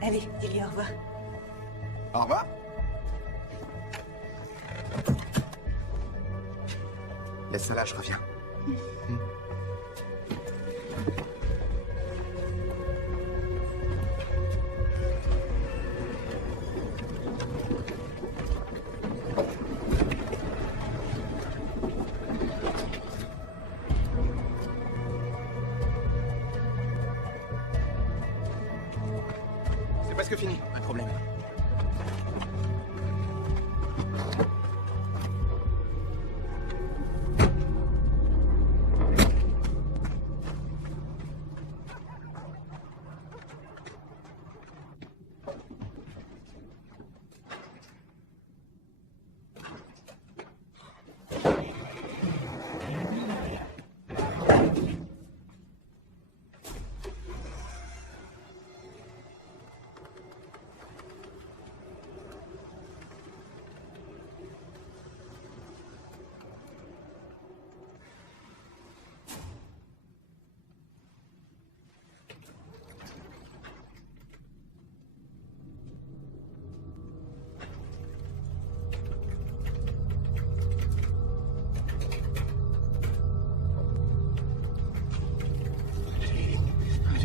Allez, dis-lui au revoir. Au revoir. Laisse ça là, je reviens. C'est presque fini. Pas de problème.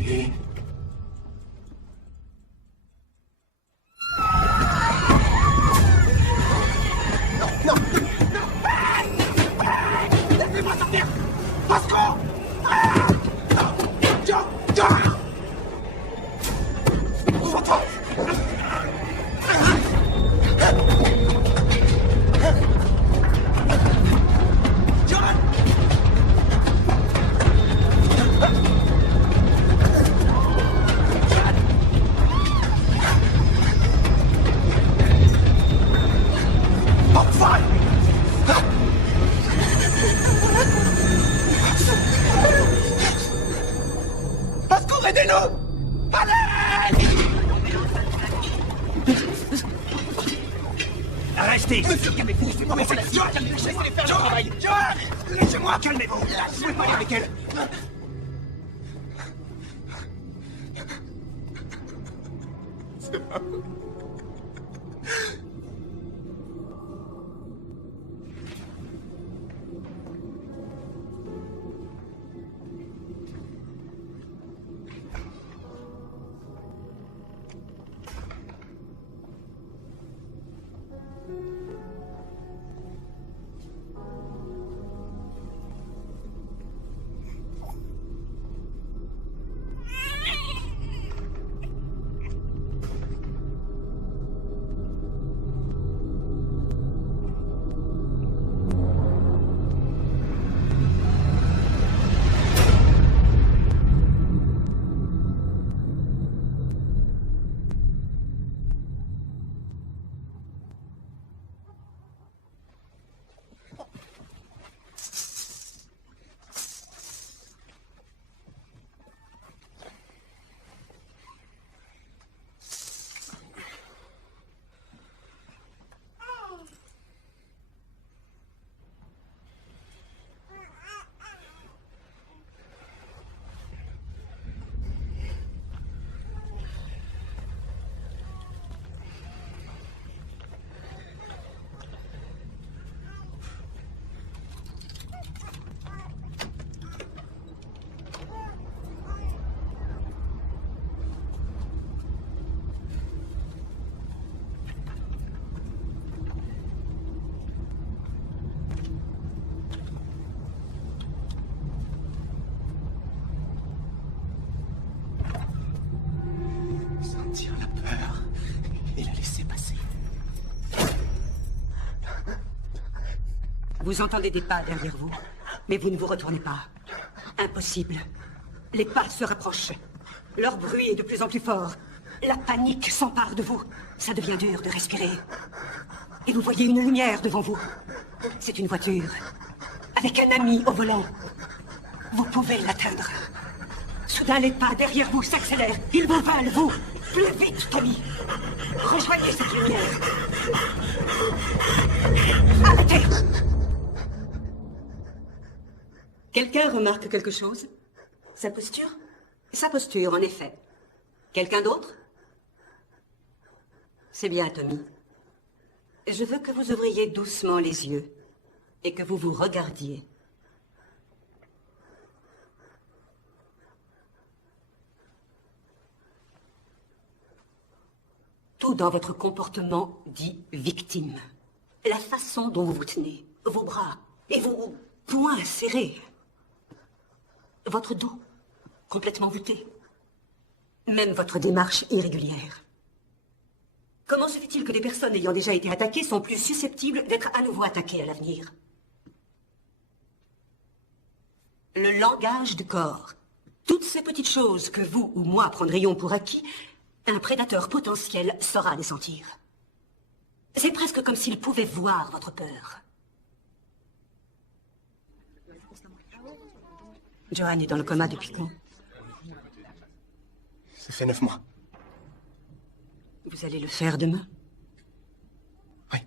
Allez. Non, non, non. Laissez-moi sortir. Pascal. John, John. J'entends. John. Enfin! À secours, aidez-nous! Allez! Restez ici. Monsieur, calmez-vous, laissez-moi faire le travail. John! Laissez-moi, calmez-vous! Je vais pas aller avec elle. C'est pas bon. Sentir la peur et la laisser passer. Vous entendez des pas derrière vous, mais vous ne vous retournez pas. Impossible. Les pas se rapprochent. Leur bruit est de plus en plus fort. La panique s'empare de vous. Ça devient dur de respirer. Et vous voyez une lumière devant vous. C'est une voiture. Avec un ami au volant. Vous pouvez l'atteindre. Soudain, les pas derrière vous s'accélèrent. Ils vous veulent, vous. Plus vite, Tommy. Rejoignez cette lumière. Arrêtez! Quelqu'un remarque quelque chose? Sa posture? Sa posture, en effet. Quelqu'un d'autre? C'est bien, Tommy. Je veux que vous ouvriez doucement les yeux et que vous vous regardiez. Tout dans votre comportement dit victime. La façon dont vous vous tenez, vos bras et vos poings serrés. Votre dos complètement voûté. Même votre démarche irrégulière. Comment se fait-il que des personnes ayant déjà été attaquées sont plus susceptibles d'être à nouveau attaquées à l'avenir? Le langage du corps. Toutes ces petites choses que vous ou moi prendrions pour acquis, un prédateur potentiel saura les sentir. C'est presque comme s'il pouvait voir votre peur. Johan est dans le coma depuis quand? Ça fait 9 mois. Vous allez le faire demain? Oui.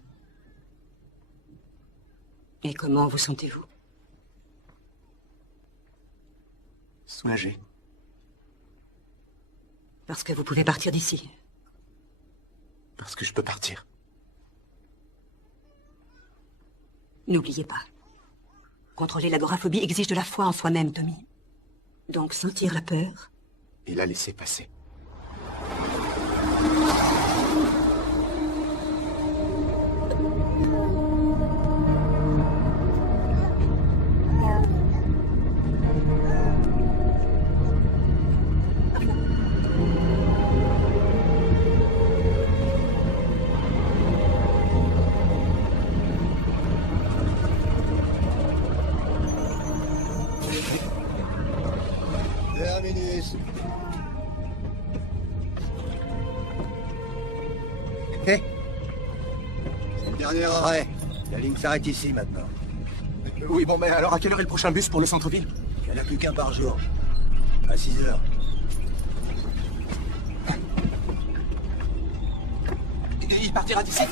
Et comment vous sentez-vous? Soulagé. Parce que vous pouvez partir d'ici. Parce que je peux partir. N'oubliez pas. Contrôler l'agoraphobie exige de la foi en soi-même, Tommy. Donc sentir la peur... Et la laisser passer. Terminus. Hé, c'est le dernier arrêt. La ligne s'arrête ici maintenant. Oui, bon, mais alors à quelle heure est le prochain bus pour le centre-ville? Il n'y en a plus qu'un par jour. À 6 heures. Et il partira d'ici?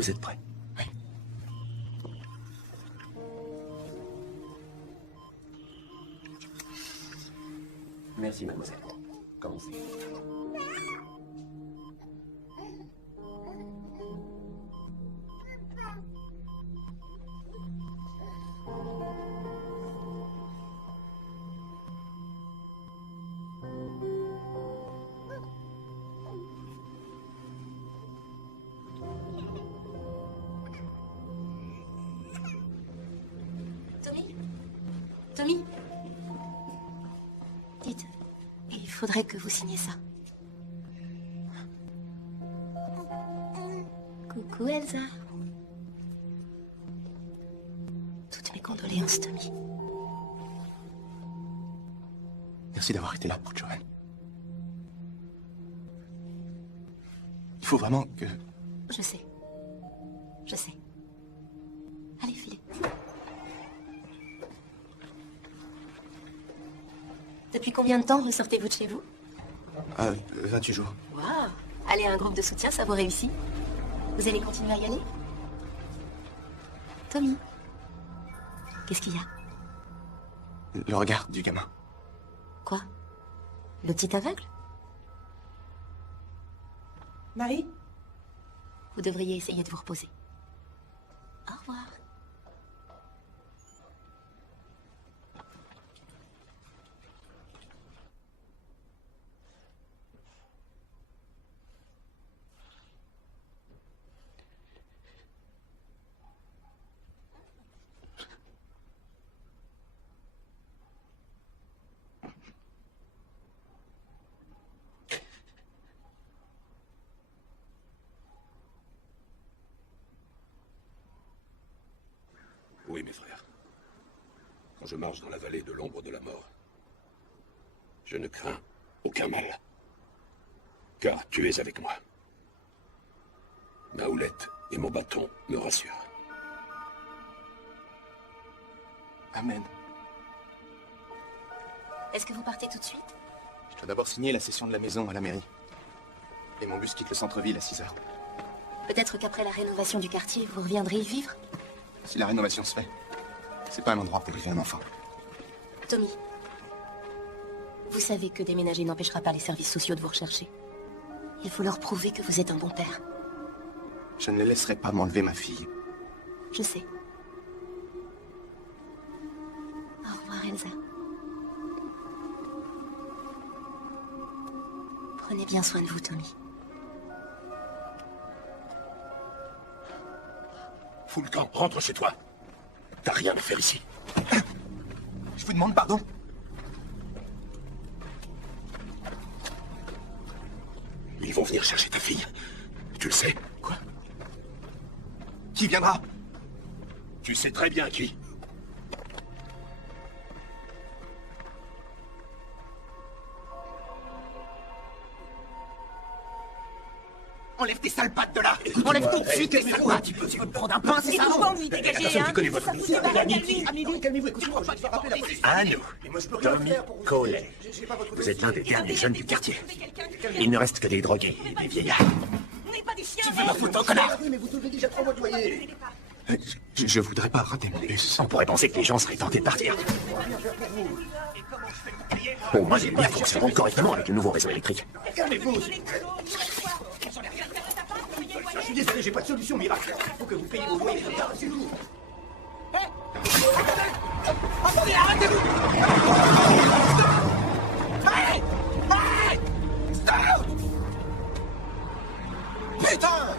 Vous êtes prêts? Oui. Merci, mademoiselle. Commencez. Tommy? Tommy? Dites, il faudrait que vous signiez ça. Coucou Elsa. Toutes mes condoléances, Tommy. Merci d'avoir été là pour Joanne. Il faut vraiment que... Je sais. Je sais. Allez, filez. Depuis combien de temps ressortez-vous de chez vous? 28 jours. Waouh! Aller à un groupe de soutien, ça vous réussit? Vous allez continuer à y aller? Tommy? Qu'est-ce qu'il y a? Le regard du gamin. Quoi? Le petit aveugle? Marie? Vous devriez essayer de vous reposer. Au revoir. Oui, mes frères. Quand je marche dans la vallée de l'ombre de la mort, je ne crains aucun mal. Car tu es avec moi. Ma houlette et mon bâton me rassurent. Amen. Est-ce que vous partez tout de suite? Je dois d'abord signer la cession de la maison à la mairie. Et mon bus quitte le centre-ville à 6 heures. Peut-être qu'après la rénovation du quartier, vous reviendrez y vivre? Si la rénovation se fait, c'est pas un endroit pour élever un enfant. Tommy, vous savez que déménager n'empêchera pas les services sociaux de vous rechercher. Il faut leur prouver que vous êtes un bon père. Je ne les laisserai pas m'enlever ma fille. Je sais. Au revoir, Elsa. Prenez bien soin de vous, Tommy. Fous le camp, rentre chez toi. T'as rien à faire ici. Je vous demande pardon. Ils vont venir chercher ta fille. Tu le sais? Quoi? Qui viendra? Tu sais très bien qui. Enlève tes sales pattes de là! Enlève tout de suite tes sales pattes! Tu veux te prendre un pain, c'est ça? Lui dégager, Personne qui connaît votre vie. Calmez-vous, écoutez-moi, je vais faire appeler la police. À nous. Et moi, je peux rien Tommy faire pour vous Collet. aider. J'ai pas votre Vous êtes l'un des dossier. derniers jeunes du quartier. Il ne reste que des drogués et des vieillards. On n'est pas des chiens! Tu veux ma photo, connard? Oui, mais vous devez déjà 3 mois de loyer. Je voudrais pas rater mon bus. On pourrait penser que les gens seraient tentés de partir. Au moins, les lumières fonctionneront correctement avec le nouveau réseau électrique. Calmez-vous. Je suis désolé, j'ai pas de solution miracle. Il faut que vous payiez vos loyers de tard, c'est tout. Attendez, arrêtez-vous! Hey! Hey! Stop! Putain!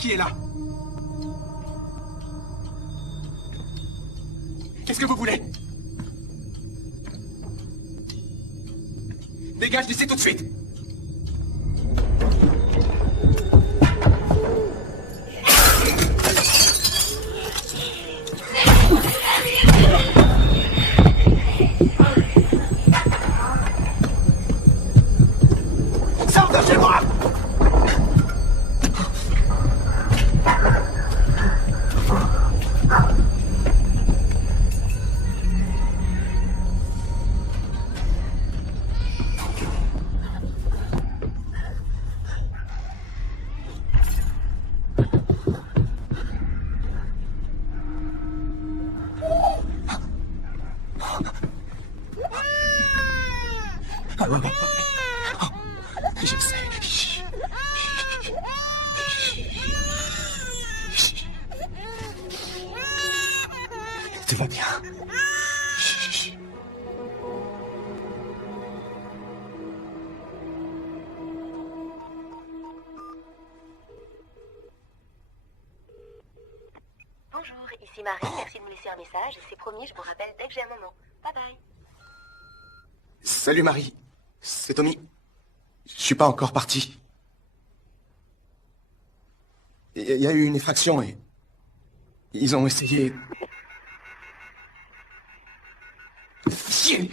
Qui est là? Qu'est-ce que vous voulez? Dégage d'ici tout de suite! Sors de chez moi! Je sais. Tout va bien. Bonjour, ici Marie, merci de me laisser un message. C'est promis, je vous rappelle dès que j'ai un moment. Bye bye. Salut Marie, c'est Tommy. Je suis pas encore parti. Il y a eu une effraction et... ils ont essayé... Chier!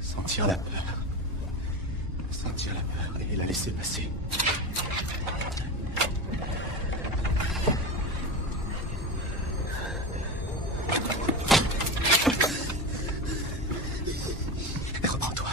Sentir la peur. Sentir la peur et la laisser passer. Reprends-toi.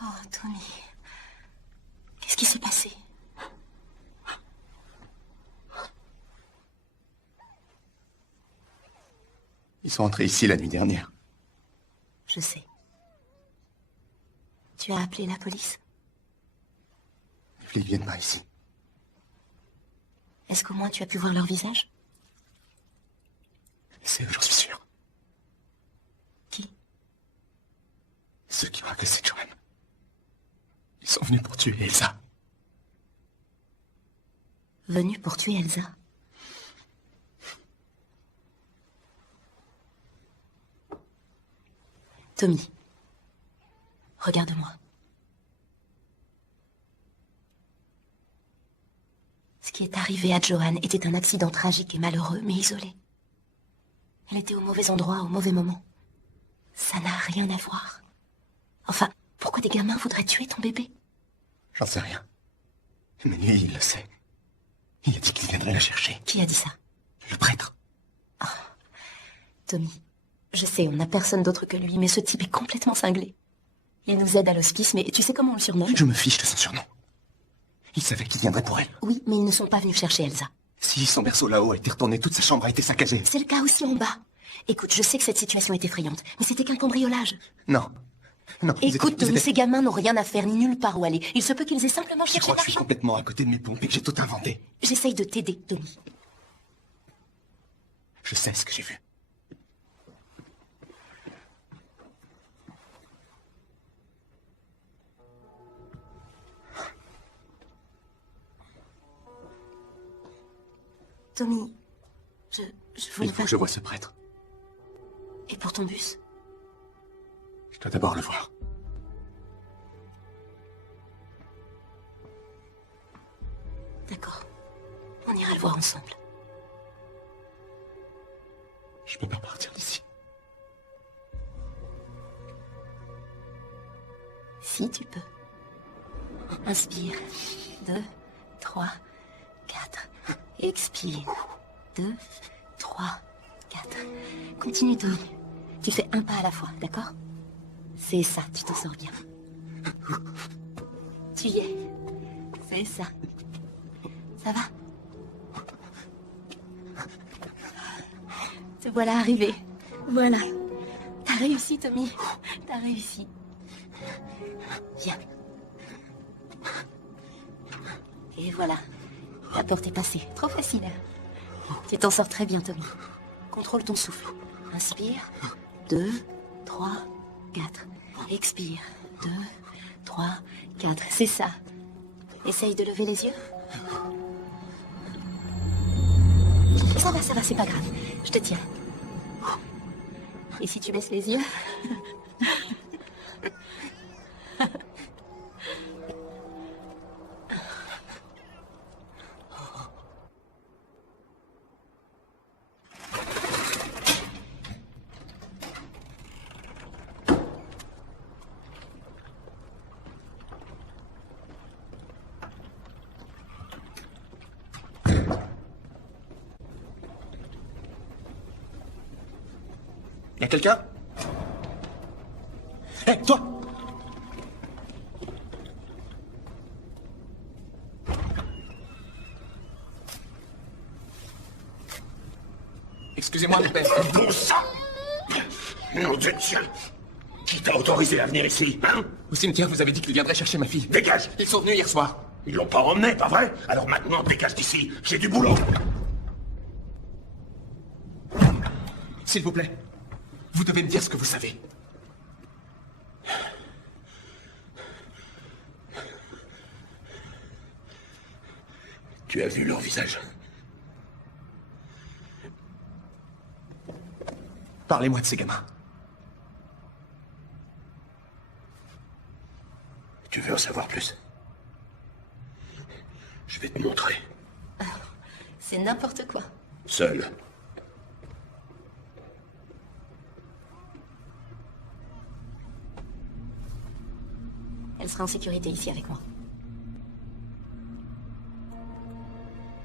Oh, Tommy. Qu'est-ce qui s'est passé? Ils sont entrés ici la nuit dernière. Je sais. Tu as appelé la police? Les flics viennent pas ici. Est-ce qu'au moins tu as pu voir leur visage? C'est eux, j'en suis sûr. Qui? Ceux qui qui m'a agressé, Johan. Ils sont venus pour tuer Elsa. Venus pour tuer Elsa? Tommy, regarde-moi. Ce qui est arrivé à Johan était un accident tragique et malheureux, mais isolé. Elle était au mauvais endroit, au mauvais moment. Ça n'a rien à voir. Enfin, pourquoi des gamins voudraient tuer ton bébé? J'en sais rien. Mais lui, il le sait. Il a dit qu'il viendrait la chercher. Qui a dit ça? Le prêtre. Tommy, je sais, on n'a personne d'autre que lui, mais ce type est complètement cinglé. Il nous aide à l'hospice, mais tu sais comment on le surnomme? Je me fiche de son surnom. Il savait qu'il viendrait pour elle. Oui, mais ils ne sont pas venus chercher Elsa. Si son berceau là-haut a été retourné, toute sa chambre a été saccagée. C'est le cas aussi en bas. Écoute, je sais que cette situation est effrayante, mais c'était qu'un cambriolage. Non. Non. Écoute, Tommy, ces gamins n'ont rien à faire ni nulle part où aller. Il se peut qu'ils aient simplement Je cherché crois que je suis l'argent. complètement à côté de mes pompes et que j'ai tout inventé. J'essaye de t'aider, Tommy. Je sais ce que j'ai vu. Tommy, je voulais Il faut pas... que je voie ce prêtre. Et pour ton bus? Je dois d'abord le voir. D'accord. On ira le voir ensemble. Je peux pas partir d'ici. Si tu peux. Inspire. 2, 3, 4. Expire. 2, 3, 4. Continue, Tommy. Tu fais un pas à la fois, d'accord? C'est ça, tu t'en sors bien. Tu y es. C'est ça. Ça va? Te voilà arrivé. Voilà. T'as réussi, Tommy. T'as réussi. Viens. Et voilà. La porte est passée. Trop facile. Tu t'en sors très bien, Tommy. Contrôle ton souffle. Inspire. 2, 3, 4. Expire. 2, 3, 4. C'est ça. Essaye de lever les yeux. Ça va, c'est pas grave. Je te tiens. Et si tu baisses les yeux? Y'a quelqu'un? Hé, toi! Excusez-moi, mon père. Bon sang! Nom de Dieu! Qui t'a autorisé à venir ici, hein? Au cimetière, vous avez dit qu'ils viendraient chercher ma fille. Dégage! Ils sont venus hier soir. Ils l'ont pas emmené, pas vrai? Alors maintenant, dégage d'ici, j'ai du boulot! S'il vous plaît, vous devez me dire ce que vous savez. Tu as vu leur visage? Parlez-moi de ces gamins. Tu veux en savoir plus? Je vais te montrer. C'est n'importe quoi. Seul. Elle sera en sécurité ici avec moi.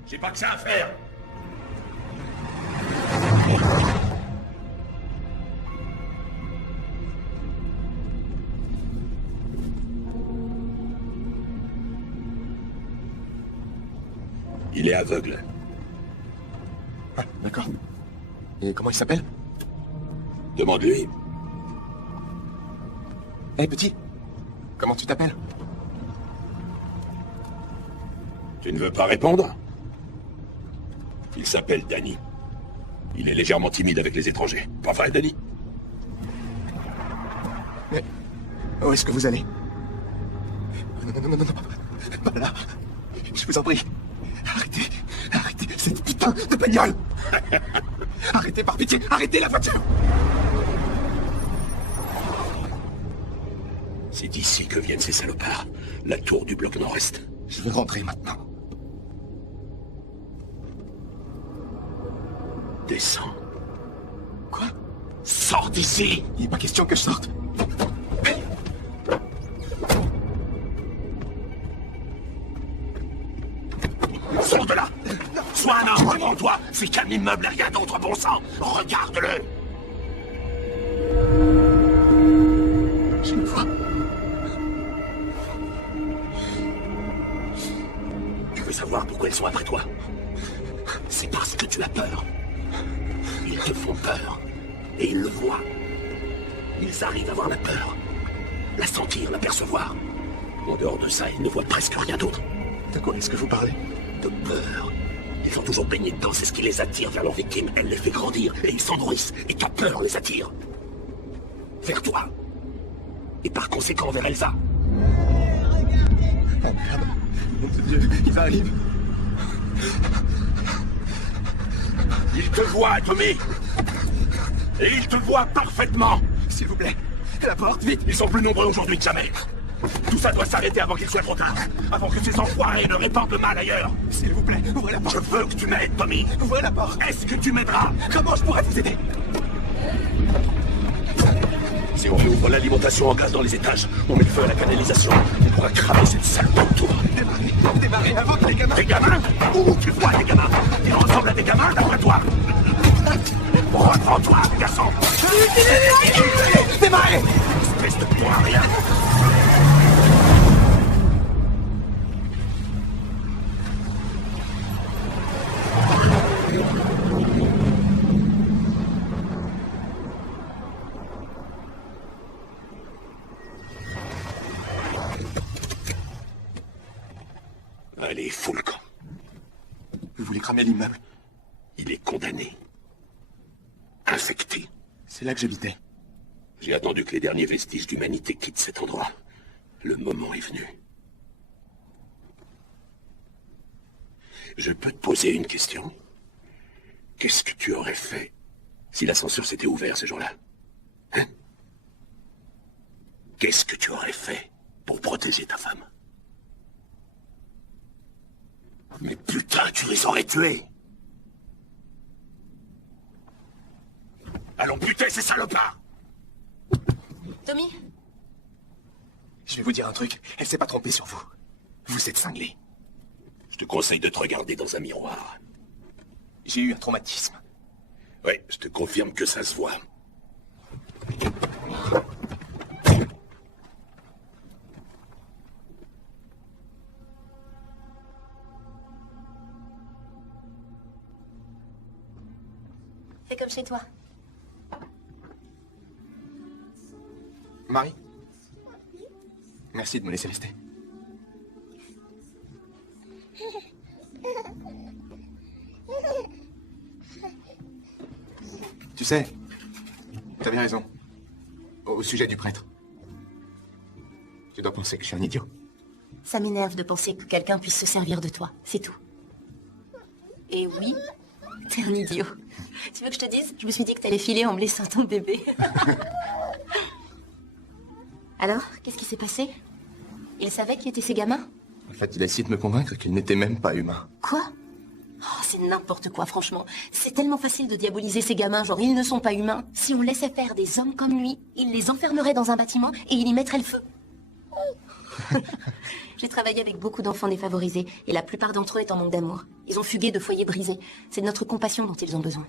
J'ai pas que ça à faire! Il est aveugle. Ah, d'accord. Et comment il s'appelle? Demande-lui. Hé, petit. Comment tu t'appelles? Tu ne veux pas répondre? Il s'appelle Danny. Il est légèrement timide avec les étrangers. Pas vrai, Danny? Mais Où est-ce que vous allez? Non, non, non, non, non, pas là. Je vous en prie. Arrêtez, arrêtez cette putain de bagnole. Arrêtez par pitié, arrêtez la voiture. C'est d'ici que viennent ces salopards. La tour du bloc nord-est. Je veux rentrer maintenant. Descends. Quoi? Sors d'ici! Il n'est pas question que je sorte. Sors de là! Sois un homme, reprends-toi! C'est qu'un immeuble et rien d'autre, bon sang! Regarde-le! Je le vois. Tu veux savoir pourquoi ils sont après toi? C'est parce que tu as peur. Ils te font peur. Et ils le voient. Ils arrivent à voir la peur. La sentir, la percevoir. En dehors de ça, ils ne voient presque rien d'autre. De quoi est-ce que vous parlez? De peur. Ils ont toujours baigné dedans, c'est ce qui les attire vers leurs victimes. Elle les fait grandir, et ils s'en nourrissent. Et ta peur les attire. Vers toi. Et par conséquent vers Elsa. Oh merde. Mon Dieu, ils arrivent. Ils te voient, Tommy. Et ils te voient parfaitement. S'il vous plaît, la porte, vite. Ils sont plus nombreux aujourd'hui que jamais. Tout ça doit s'arrêter avant qu'il soit trop tard. Avant que ces enfoirés ne répandent le mal ailleurs. S'il vous plaît, ouvrez la porte. Je veux que tu m'aides, Tommy. Ouvrez la porte. Est-ce que tu m'aideras? Comment je pourrais vous aider? Si on ouvre l'alimentation en gaz dans les étages, on met le feu à la canalisation. On pourra cramer cette salle tour. Démarrez avant que les gamins... Des gamins? Où tu vois des gamins? Ils ressemblent à des gamins d'après toi. Reprends-toi, garçon. Démarrez! Espèce de point rien. Allez, fous le camp. Vous voulez cramer l'immeuble? Il est condamné. Infecté. C'est là que j'habitais. J'ai attendu que les derniers vestiges d'humanité quittent cet endroit. Le moment est venu. Je peux te poser une question? Qu'est-ce que tu aurais fait si l'ascenseur s'était ouvert ce jour-là? Hein? Qu'est-ce que tu aurais fait pour protéger ta femme? Mais putain, tu les aurais tués! Allons buter ces salopards! Tommy? Je vais vous dire un truc, elle s'est pas trompée sur vous. Vous êtes cinglé. Je te conseille de te regarder dans un miroir. J'ai eu un traumatisme. Oui, je te confirme que ça se voit. Fais comme chez toi. Marie? Merci de me laisser rester. Tu sais, t'avais raison. Au sujet du prêtre. Tu dois penser que je suis un idiot. Ça m'énerve de penser que quelqu'un puisse se servir de toi, c'est tout. Et oui, t'es un idiot. Tu veux que je te dise? Je me suis dit que t'allais filer en me laissant ton bébé. Alors, qu'est-ce qui s'est passé? Il savait qui étaient ces gamins? En fait, il a essayé de me convaincre qu'ils n'étaient même pas humains. Quoi? Oh, c'est n'importe quoi, franchement. C'est tellement facile de diaboliser ces gamins, genre ils ne sont pas humains. Si on laissait faire des hommes comme lui, il les enfermerait dans un bâtiment et il y mettrait le feu. J'ai travaillé avec beaucoup d'enfants défavorisés et la plupart d'entre eux est en manque d'amour. Ils ont fugué de foyers brisés. C'est de notre compassion dont ils ont besoin.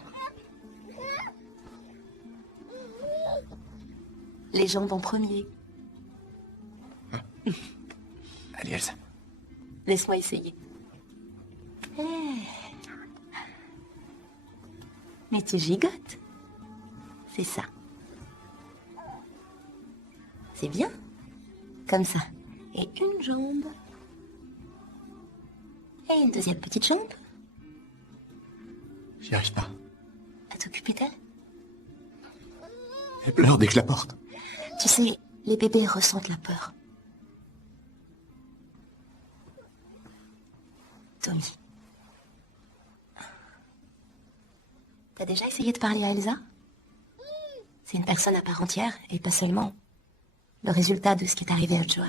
Les jambes en premier. Allez, Elsa. Laisse-moi essayer. Mais tu gigotes. C'est ça. C'est bien. Comme ça. Et une jambe. Et une deuxième petite jambe. J'y arrive pas. À t'occuper d'elle. Elle pleure dès que je la porte. Tu sais, Les bébés ressentent la peur. Tommy. T'as déjà essayé de parler à Elsa? C'est une personne à part entière, et pas seulement le résultat de ce qui est arrivé à Johan.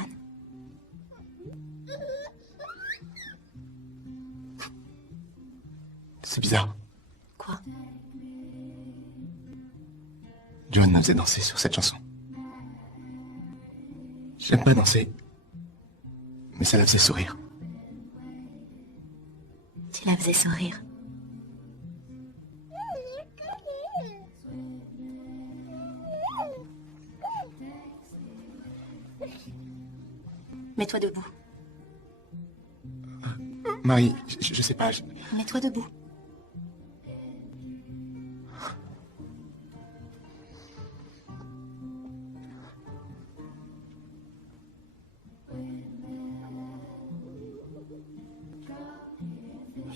C'est bizarre. Quoi? Johan m'a fait danser sur cette chanson. J'aime pas danser, mais ça la faisait sourire. Tu la faisais sourire. Mets-toi debout. Marie, je sais pas, Mets-toi debout.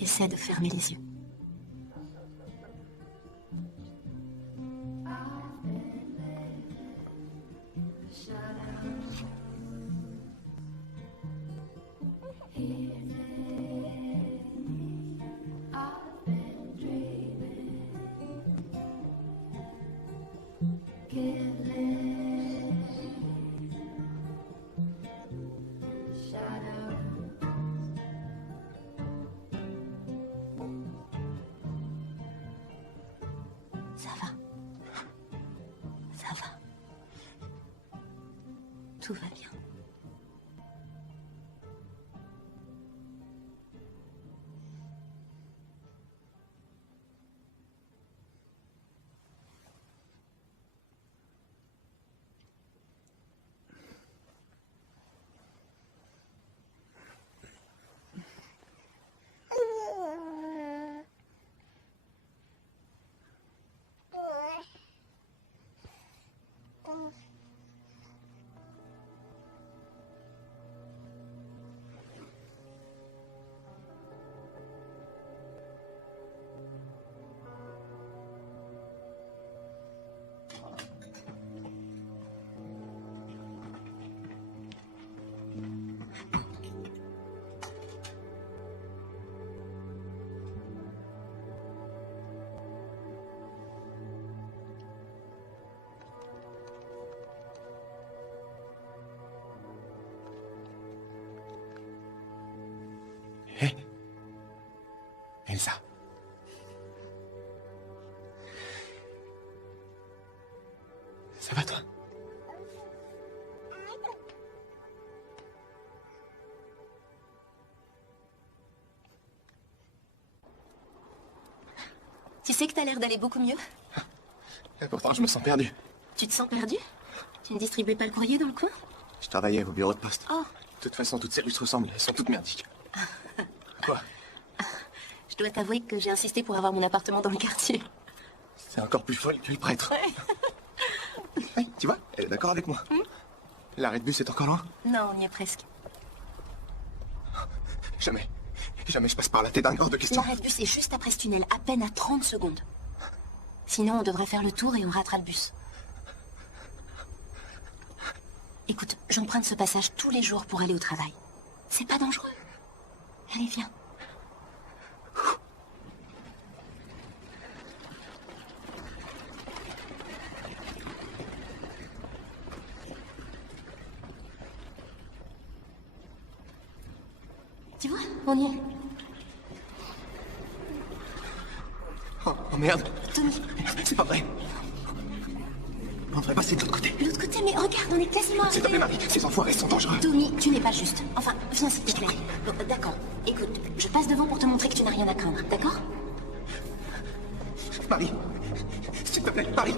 Essaie de fermer les yeux. Ça va. Ça va. Tout va bien. Hé, Elsa. Ça va, toi? Tu sais que t'as l'air d'aller beaucoup mieux? Et pourtant, je me sens perdu. Tu te sens perdu? Tu ne distribuais pas le courrier dans le coin? Je travaillais au bureau de poste. Oh, De toute façon, toutes ces rues se ressemblent. Elles sont toutes merdiques. Quoi? je dois t'avouer que j'ai insisté pour avoir mon appartement dans le quartier. C'est encore plus folle que le prêtre. Ouais. Hey, tu vois, elle est d'accord avec moi. L'arrêt de bus est encore loin? Non, on y est presque. Jamais. Jamais je passe par là, t'es dingue, hors de question. L'arrêt de bus est juste après ce tunnel, à peine à 30 secondes. Sinon, on devrait faire le tour et on ratera le bus. Écoute, j'emprunte ce passage tous les jours pour aller au travail. C'est pas dangereux. Allez, viens. Tu vois, on y est. Oh merde. Tommy, C'est pas vrai. On devrait passer de l'autre côté. de l'autre côté, mais regarde, on est quasiment S'il te plaît, arrivé. Marie, ces enfoirés sont dangereux. Tommy, tu n'es pas juste. Enfin, viens s'il te plaît. Bon, d'accord. Écoute, je passe devant pour te montrer que tu n'as rien à craindre, d'accord? Marie, s'il te plaît, Marie.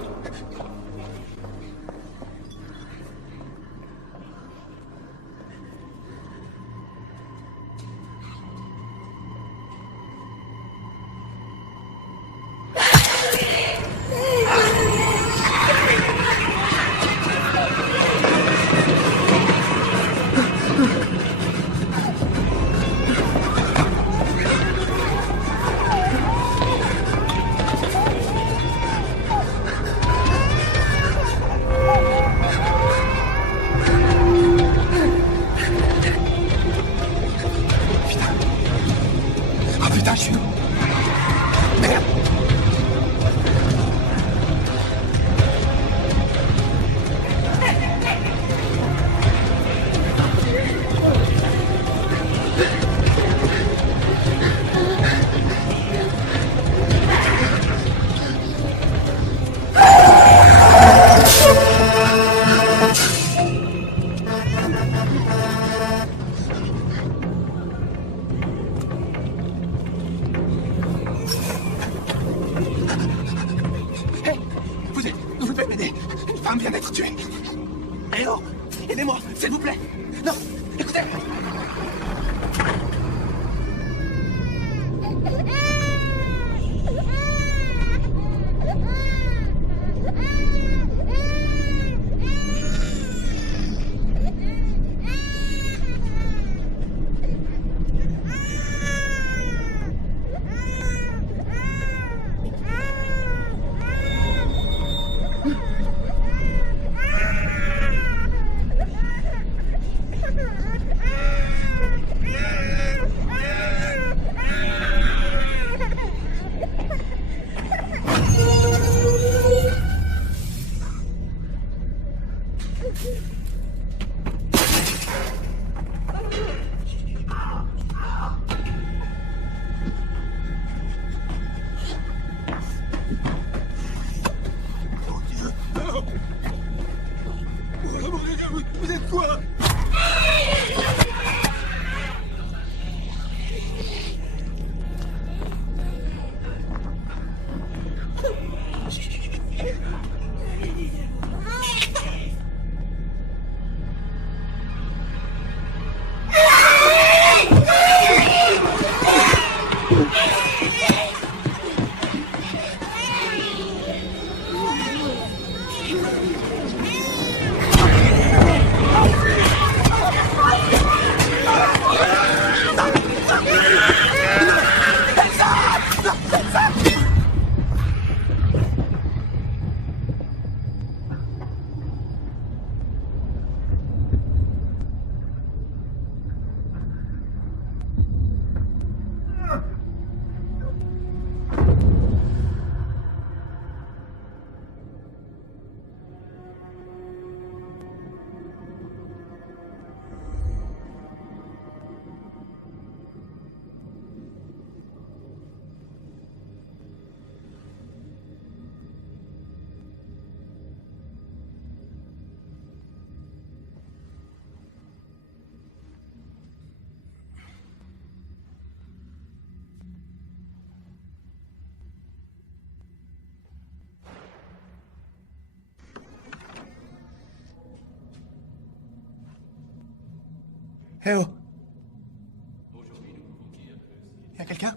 femme vient d'être tuée. Eh oh, aidez-moi, s'il vous plaît. Non, écoutez. Vous êtes quoi? Eh oh! Y a quelqu'un?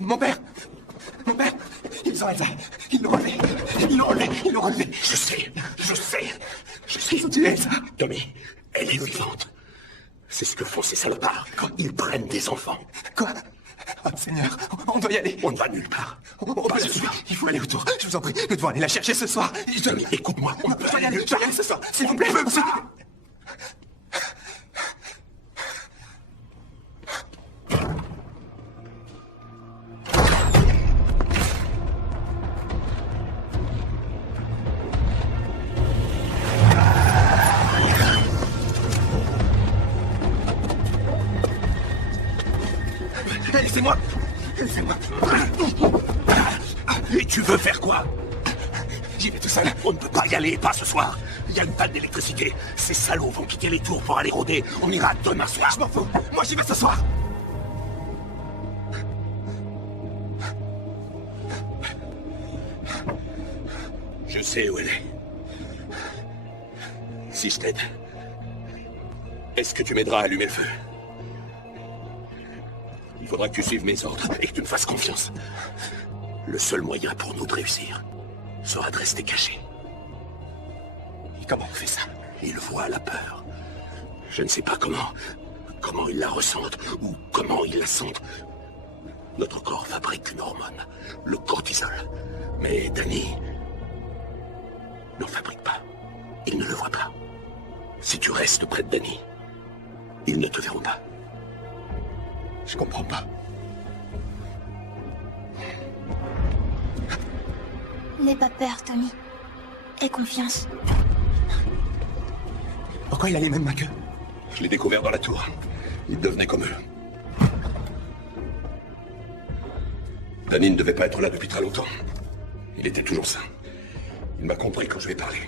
Mon père! Mon père! Ils ont Elsa! Ils l'ont relevé! Ils l'ont relevé! Ils l'ont relevé! Je sais. Ils ont tué Elsa! Tommy, elle est vivante. C'est ce que font ces salopards. Ils prennent des enfants. Quoi? Oh Seigneur, on doit y aller! On ne va nulle part. Pas ce soir! Il faut aller autour! Je vous en prie, nous devons aller la chercher ce soir! Tommy, écoute-moi, on peut Je dois y aller aller! Je dois y aller ce soir! S'il vous plaît! Laissez-moi! Laissez-moi! Et tu veux faire quoi? J'y vais tout seul! On ne peut pas y aller, pas ce soir. Il y a une panne d'électricité. Ces salauds vont quitter les tours pour aller rôder. On ira demain soir. Je m'en fous! Moi j'y vais ce soir! Je sais où elle est. Si je t'aide, est-ce que tu m'aideras à allumer le feu? Il faudra que tu suives mes ordres et que tu me fasses confiance. Le seul moyen pour nous de réussir sera de rester cachés. Et comment on fait ça? Ils voient la peur. Je ne sais pas comment ils la ressentent ou comment ils la sentent. Notre corps fabrique une hormone, le cortisol. Mais Danny n'en fabrique pas. Il ne le voit pas. Si tu restes près de Danny, Ils ne te verront pas. Je comprends pas. N'aie pas peur, Tommy. Aie confiance. Pourquoi il a les mêmes mains qu'eux? Je l'ai découvert dans la tour. Il devenait comme eux. Danny ne devait pas être là depuis très longtemps. Il était toujours sain. Il m'a compris quand je lui ai parlé.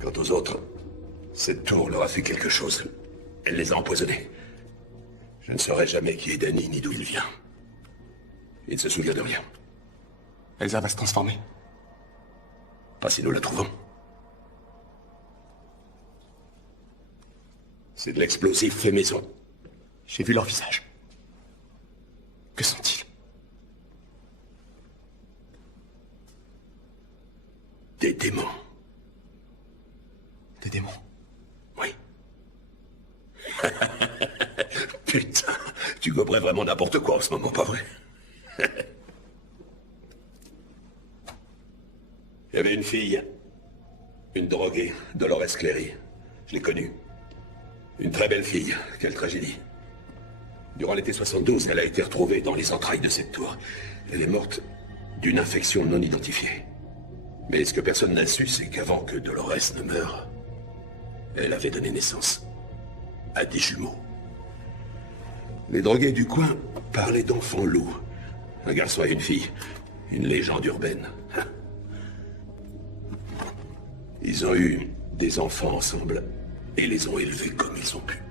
Quant aux autres, cette tour leur a fait quelque chose. Elle les a empoisonnés. Je ne saurai jamais qui est Danny ni d'où il vient. Il ne se souvient de rien. Elsa va se transformer. Pas si nous la trouvons. C'est de l'explosif fait maison. J'ai vu leur visage. Que sont-ils? Des démons. Des démons. Oui. Putain, tu goberais vraiment n'importe quoi en ce moment, pas vrai? Il y avait une fille, une droguée, Dolores Clery. Je l'ai connue. Une très belle fille, quelle tragédie. Durant l'été 72, elle a été retrouvée dans les entrailles de cette tour. Elle est morte d'une infection non identifiée. Mais ce que personne n'a su, c'est qu'avant que Dolores ne meure, elle avait donné naissance à des jumeaux. Les drogués du coin parlaient d'enfants loups. Un garçon et une fille. Une légende urbaine. Ils ont eu des enfants ensemble et les ont élevés comme ils ont pu.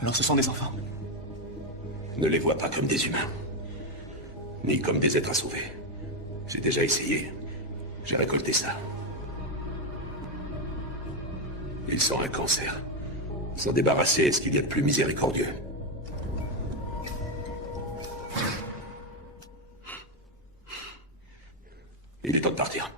Alors ce sont des enfants? Ne les vois pas comme des humains. Ni comme des êtres à sauver. J'ai déjà essayé. J'ai récolté ça. Ils sont un cancer. S'en débarrasser est ce qu'il y a de plus miséricordieux. Il est temps de partir.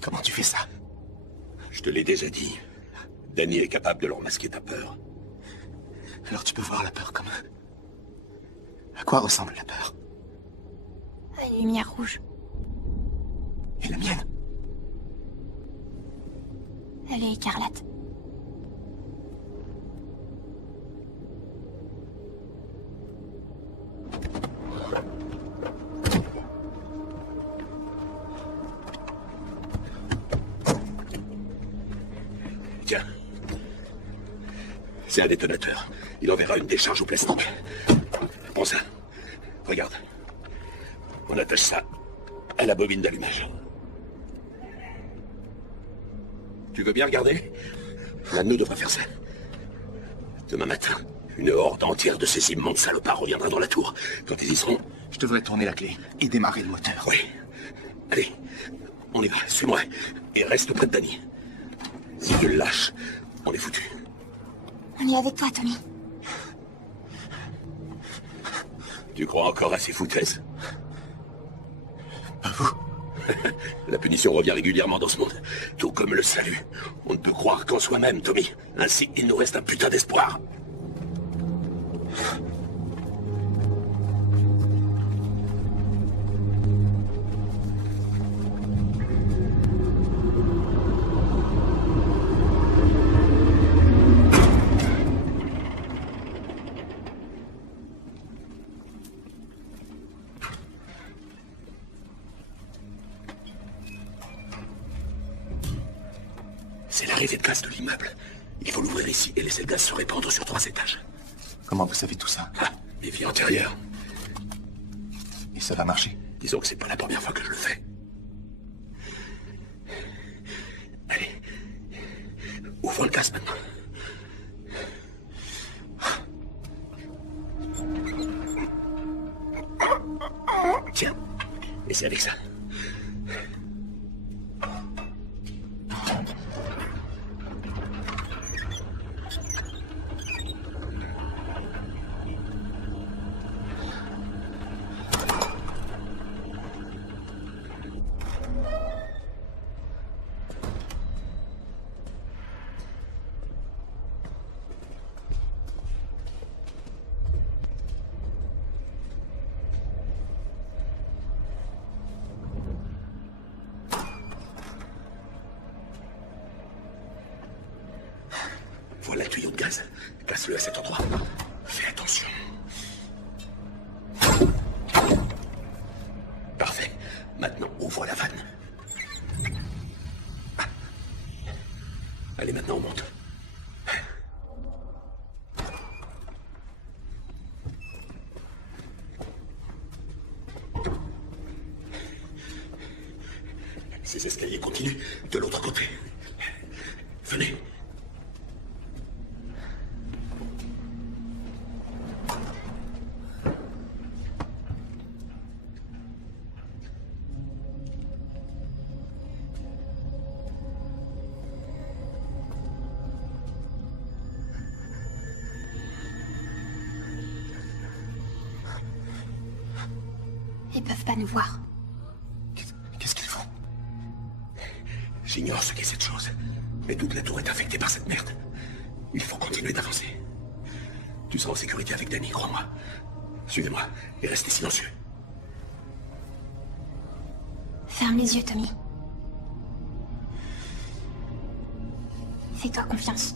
Comment tu fais ça? Je te l'ai déjà dit. Danny est capable de leur masquer ta peur. Alors tu peux voir la peur comme... À quoi ressemble la peur? À une lumière rouge. Et la mienne? Elle est écarlate. Tiens. C'est un détonateur. Il enverra une décharge au plastique. Prends ça. Regarde. On attache ça à la bobine d'allumage. Tu veux bien regarder? L'un de nous devrait faire ça. Demain matin, une horde entière de ces immondes salopards reviendra dans la tour. Quand ils y seront... Je devrais tourner la clé et démarrer le moteur. Oui. Allez, on y va. Suis-moi. Et reste près de Danny. Si tu le lâches, on est foutu. On est avec toi, Tommy. Tu crois encore à ces foutaises? Pas vous. La punition revient régulièrement dans ce monde, tout comme le salut. On ne peut croire qu'en soi-même, Tommy. Ainsi, il nous reste un putain d'espoir. C'est l'arrivée de classe de l'immeuble. Il faut l'ouvrir ici et laisser le gaz se répandre sur 3 étages. Comment vous savez tout ça? Ah, les vies antérieures. Et ça va marcher? Disons que c'est pas la première fois que je le fais. Allez. Ouvrons le gaz maintenant. Tiens, et c'est avec ça. Voilà le tuyau de gaz. Place-le à cet endroit. Fais attention. Parfait. Maintenant, ouvre la vanne. Allez, maintenant, on monte. Ces escaliers continuent de l'autre côté. Venez. Ils peuvent pas nous voir. Qu'est-ce qu'ils font? J'ignore ce qu'est cette chose, mais toute la tour est infectée par cette merde. Il faut continuer d'avancer. Tu seras en sécurité avec Danny, crois-moi. Suivez-moi et restez silencieux. Ferme les yeux, Tommy. Fais-toi confiance.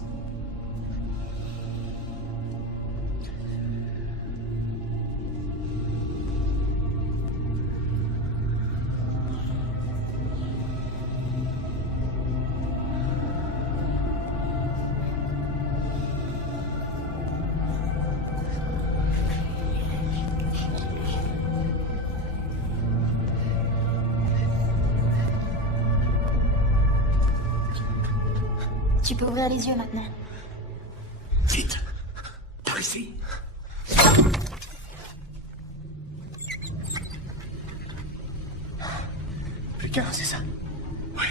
Tu peux ouvrir les yeux maintenant. Vite. Par ici. Plus qu'un, c'est ça? Oui.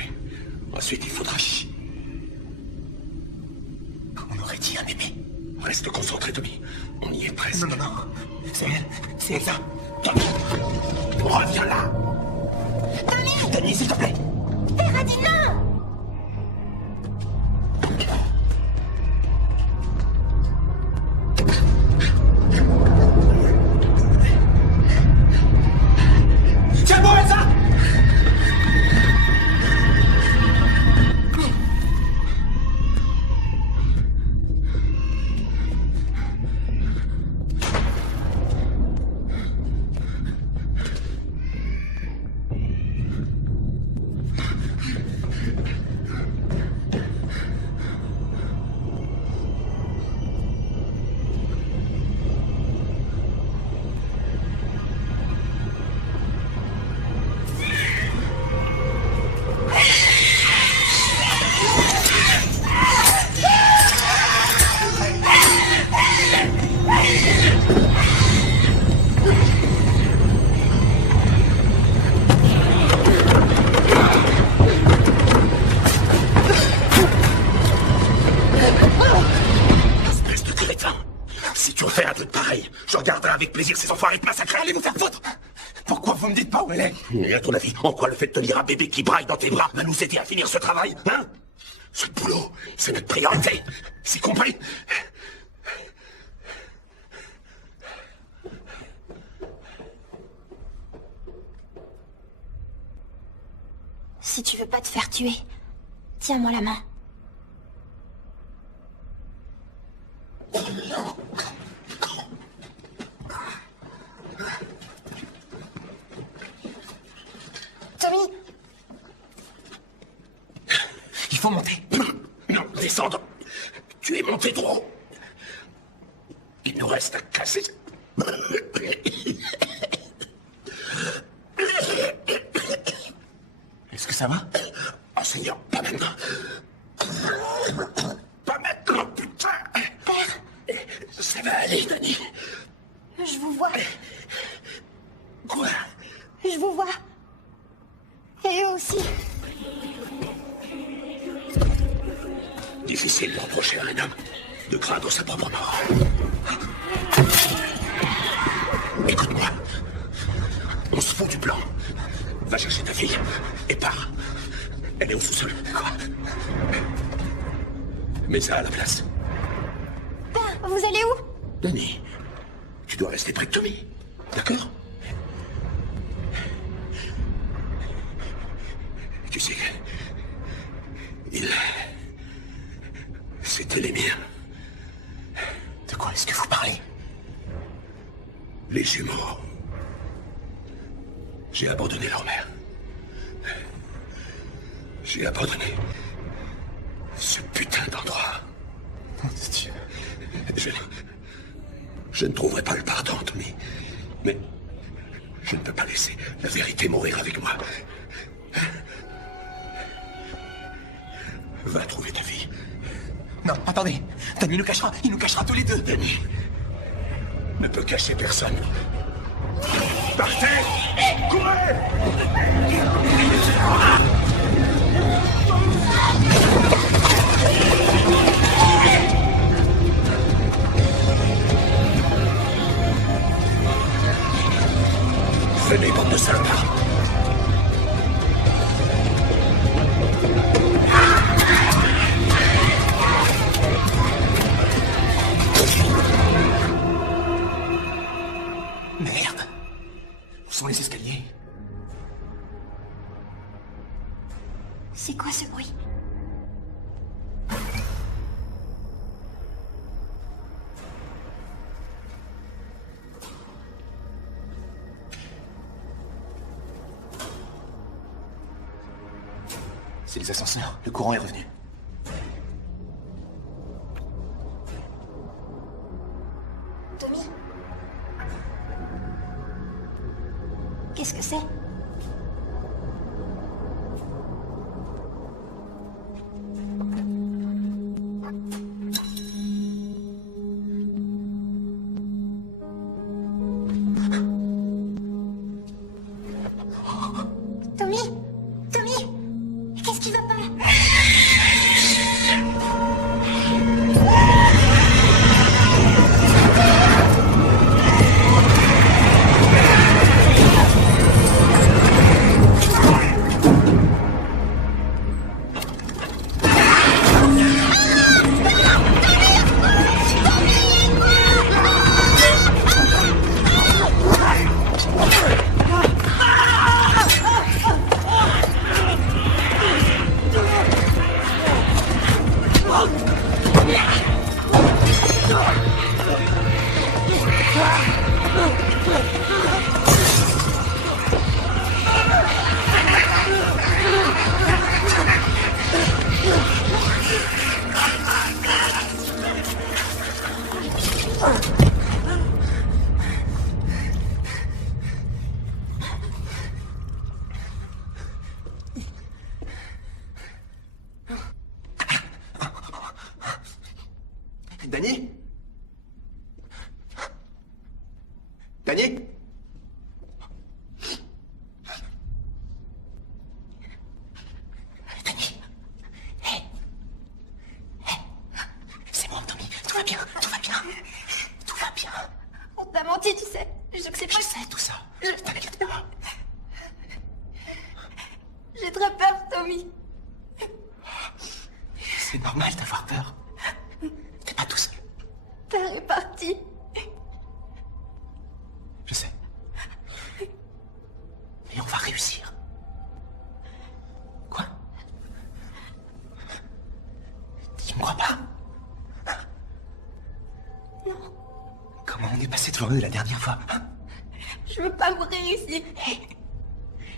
Ensuite, il faudra... On aurait dit un bébé. Reste concentré, Tommy. On y est presque. Non, non, non. C'est elle. C'est Elsa. Tommy, reviens là. Tommy! Danny, s'il te plaît. Terra dit non! Tiens bon, Elsa! Espèce de crétin. Si tu refais un truc pareil, je regarderai avec plaisir ces enfoirés de massacrer. Allez vous faire foutre. Pourquoi vous me dites pas où elle est? Et à ton avis, en quoi le fait de tenir un bébé qui braille dans tes bras va nous aider à finir ce travail, hein? Ce boulot, c'est notre priorité. C'est compris? Si tu veux pas te faire tuer, tiens-moi la main. Tommy! Il faut monter. Non, descendre. Tu es monté trop haut. Il nous reste à casser... Est-ce que ça va? Oh Seigneur, pas maintenant. Pas maintenant, putain. Père, Ça va aller, Dani. je vous vois. Quoi? Je vous vois. Et eux aussi. Difficile de reprocher à un homme de craindre sa propre mort. Écoute-moi. On se fout du plan. Va chercher ta fille et pars. Elle est au sous-sol. Quoi? Mets ça à la place. Père, vous allez où? Dani, tu dois rester près de Tommy. D'accord? Tu sais que... C'était les miens. De quoi est-ce que vous parlez? Les jumeaux. J'ai abandonné leur mère. J'ai abandonné ce putain d'endroit. Mon Dieu. Je ne trouverai pas le pardon, Tommy. Mais je ne peux pas laisser la vérité mourir avec moi. Va trouver ta fille. Non, attendez. Danny il nous cachera tous les deux. Danny ne peut cacher personne. Partez! Courez! Venez, bande de salopards. Merde. Où sont les escaliers? C'est quoi ce bruit? C'est les ascenseurs. Le courant est revenu. Tommy? Qu'est-ce que c'est? Tommy? Tommy? Qu'est-ce qui va pas? Danny? Danny? Danny? Hé! C'est moi, Tommy. Tout va bien, tout va bien. Tout va bien. On t'a menti, tu sais. Je sais pas. Je sais tout ça. T'inquiète pas. J'ai très peur, Tommy. C'est normal d'avoir peur. T'es pas tout seul. Père est parti. Je sais. Mais on va réussir. Quoi? Tu me crois pas? Non, Comment on est passé devant eux la dernière fois, hein? je veux pas mourir ici.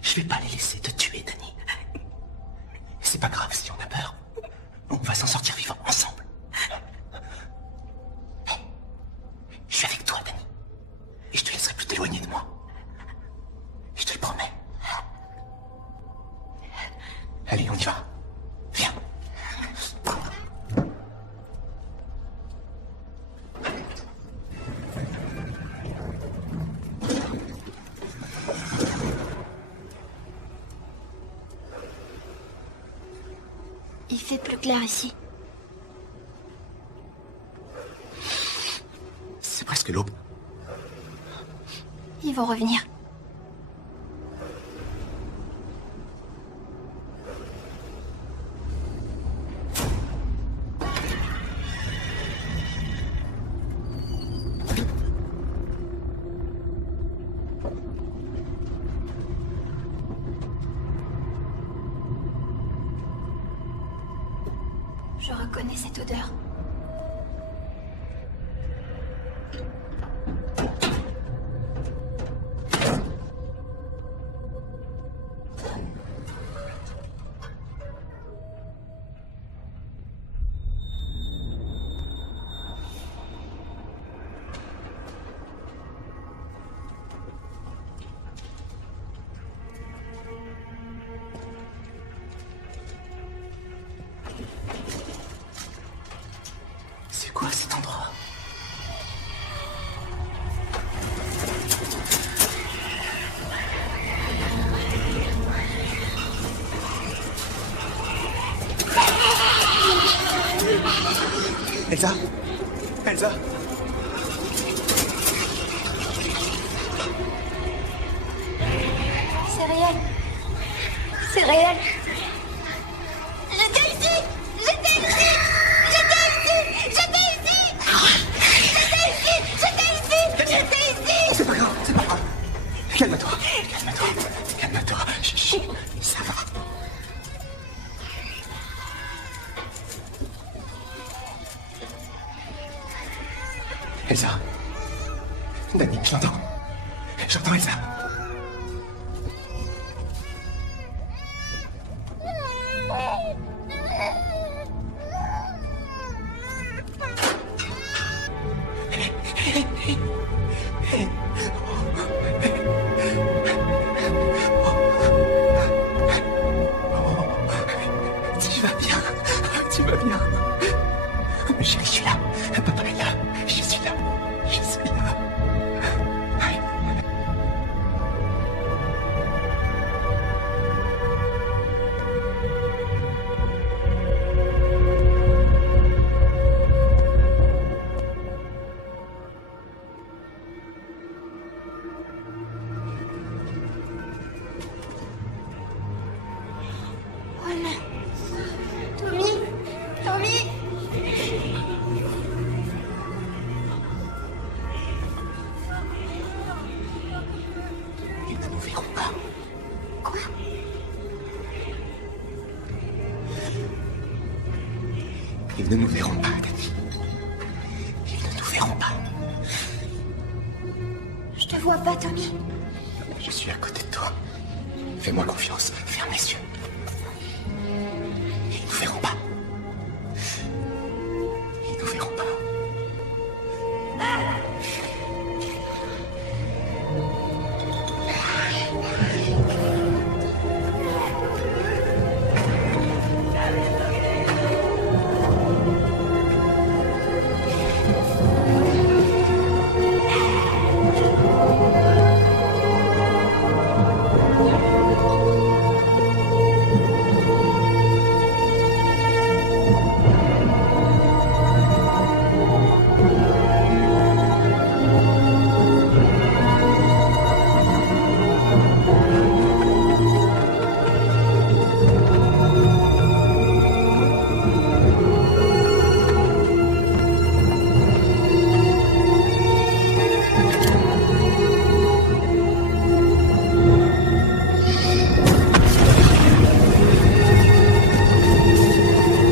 Je vais pas les laisser te tuer, Danny. C'est pas grave si on a peur. On va s'en sortir vivant ensemble. clair ici. C'est presque l'aube. Ils vont revenir. Je reconnais cette odeur. C'est quoi cet endroit? Elsa? Elsa? C'est réel. C'est réel. J'étais ici. J'étais ici. J'étais ici. J'étais ici. J'étais ici. J'étais ici. J'étais ici. C'est pas grave, c'est pas grave. Calme-toi, calme-toi, calme-toi. Chut, ça va. Elsa. Dani, je l'entends. J'entends Elsa. Tu vas bien. Tu vas bien. Chérie, je suis là. Papa est là. Je suis là. Je suis là. Oh non. Tommy. Tommy. Ils ne nous verront pas. Quoi? Ils ne nous verront pas, Dani. Ils ne nous verront pas. Je te vois pas, Tommy. Je suis à côté de toi. Fais-moi confiance. Ferme les yeux.